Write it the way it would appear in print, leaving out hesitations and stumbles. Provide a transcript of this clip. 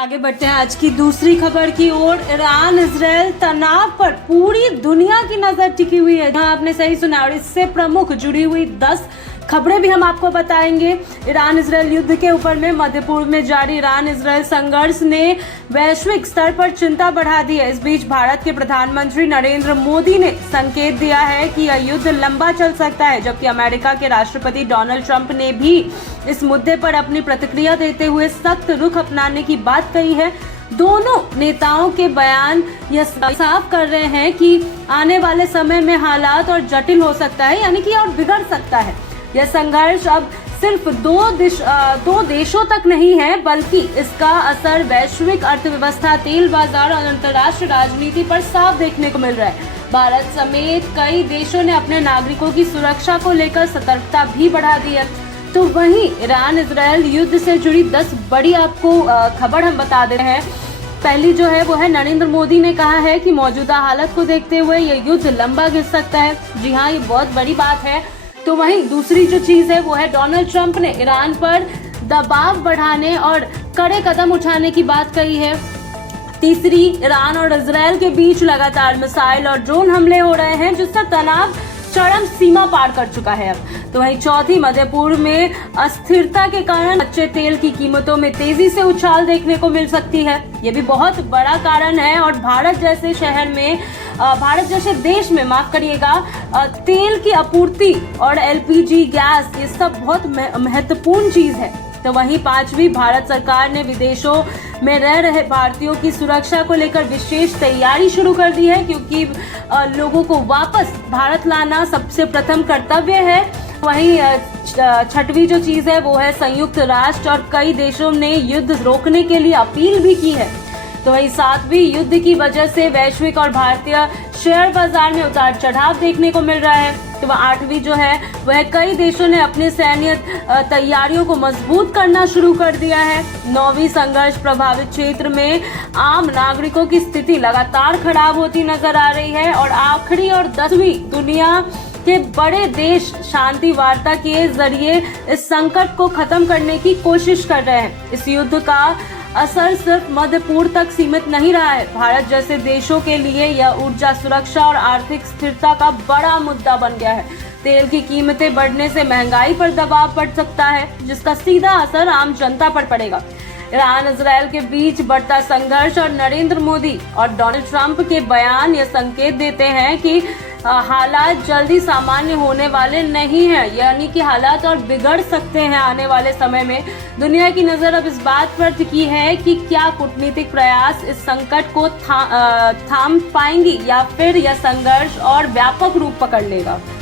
आगे बढ़ते हैं आज की दूसरी खबर की ओर। ईरान इजराइल तनाव पर पूरी दुनिया की नजर टिकी हुई है। हाँ, आपने सही सुना। और इससे प्रमुख जुड़ी हुई 10 खबरें भी हम आपको बताएंगे। ईरान इजराइल युद्ध के ऊपर में मध्य पूर्व में जारी ईरान इजराइल संघर्ष ने वैश्विक स्तर पर चिंता बढ़ा दी है। इस बीच भारत के प्रधानमंत्री नरेंद्र मोदी ने संकेत दिया है कि यह युद्ध लंबा चल सकता है, जबकि अमेरिका के राष्ट्रपति डोनाल्ड ट्रंप ने भी इस मुद्दे पर अपनी प्रतिक्रिया देते हुए सख्त रुख अपनाने की बात कही है। दोनों नेताओं के बयान यह साफ कर रहे हैं कि आने वाले समय में हालात और जटिल हो सकता है, यानी कि और बिगड़ सकता है। यह संघर्ष अब सिर्फ दो देशों तक नहीं है, बल्कि इसका असर वैश्विक अर्थव्यवस्था, तेल बाजार और अंतर्राष्ट्रीय राजनीति पर साफ देखने को मिल रहा है। भारत समेत कई देशों ने अपने नागरिकों की सुरक्षा को लेकर सतर्कता भी बढ़ा दी है। तो वहीं ईरान इजराइल युद्ध से जुड़ी 10 बड़ी आपको खबर हम बता दे रहे हैं। पहली जो है वो है, नरेंद्र मोदी ने कहा है कि मौजूदा हालत को देखते हुए ये युद्ध लंबा घिस सकता है। जी हाँ, ये बहुत बड़ी बात है। तो वहीं दूसरी जो चीज है वो है, डोनाल्ड ट्रंप ने ईरान पर दबाव बढ़ाने और कड़े कदम उठाने की बात कही है। तीसरी, ईरान और इजराइल के बीच लगातार मिसाइल और ड्रोन हमले हो रहे हैं, जिससे तनाव चरम सीमा पार कर चुका है अब। तो वहीं चौथी, मध्य पूर्व में अस्थिरता के कारण कच्चे तेल की कीमतों में तेजी से उछाल देखने को मिल सकती है। ये भी बहुत बड़ा कारण है। और भारत जैसे देश में माफ करिएगा, तेल की आपूर्ति और एलपीजी गैस, ये सब बहुत महत्वपूर्ण चीज है। तो वहीं पांचवी, भारत सरकार ने विदेशों में रह रहे भारतीयों की सुरक्षा को लेकर विशेष तैयारी शुरू कर दी है, क्योंकि लोगों को वापस भारत लाना सबसे प्रथम कर्तव्य है। वहीं छठवीं जो चीज है वो है, संयुक्त राष्ट्र और कई देशों ने युद्ध रोकने के लिए अपील भी की है। तो वही सातवीं, युद्ध की वजह से वैश्विक और भारतीय शेयर बाजार में उतार चढ़ाव देखने को मिल रहा है। तो वह आठवीं जो है वह, कई देशों ने अपनी सैन्य तैयारियों को मजबूत करना शुरू कर दिया है। नौवीं, संघर्ष प्रभावित क्षेत्र में आम नागरिकों की स्थिति लगातार खराब होती नजर आ रही है। और आखिरी और 10वीं, दुनिया के बड़े देश शांति वार्ता के जरिए इस संकट को खत्म करने की कोशिश कर रहे हैं। इस युद्ध का असर सिर्फ मध्य पूर्व तक सीमित नहीं रहा है। भारत जैसे देशों के लिए यह ऊर्जा सुरक्षा और आर्थिक स्थिरता का बड़ा मुद्दा बन गया है। तेल की कीमतें बढ़ने से महंगाई पर दबाव पड़ सकता है, जिसका सीधा असर आम जनता पर पड़ेगा। ईरान इजराइल के बीच बढ़ता संघर्ष और नरेंद्र मोदी और डोनाल्ड ट्रंप के बयान ये संकेत देते हैं कि हालात जल्दी सामान्य होने वाले नहीं हैं, यानी कि हालात और बिगड़ सकते हैं आने वाले समय में। दुनिया की नजर अब इस बात पर टिकी है कि क्या कूटनीतिक प्रयास इस संकट को थाम पाएंगी, या फिर यह संघर्ष और व्यापक रूप पकड़ लेगा।